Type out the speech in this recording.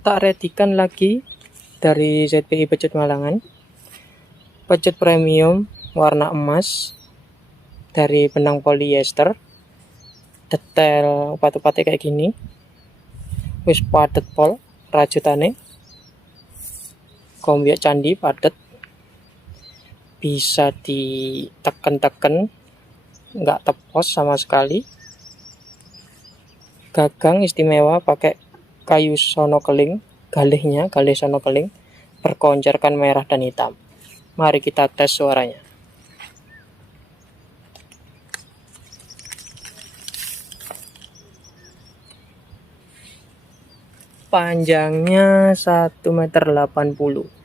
Tak readikan lagi dari ZPI Pecut Malangan. Pecut premium warna emas dari benang polyester. Detail upat-upatnya kayak gini. Wis padet pol rajutane. Gombyak candi padet. Bisa diteken-teken, nggak tepos sama sekali. Gagang istimewa pakai kayu sono keling, galih sono keling, berkoncerkan merah dan hitam. Mari kita tes suaranya. Panjangnya 1,80 m.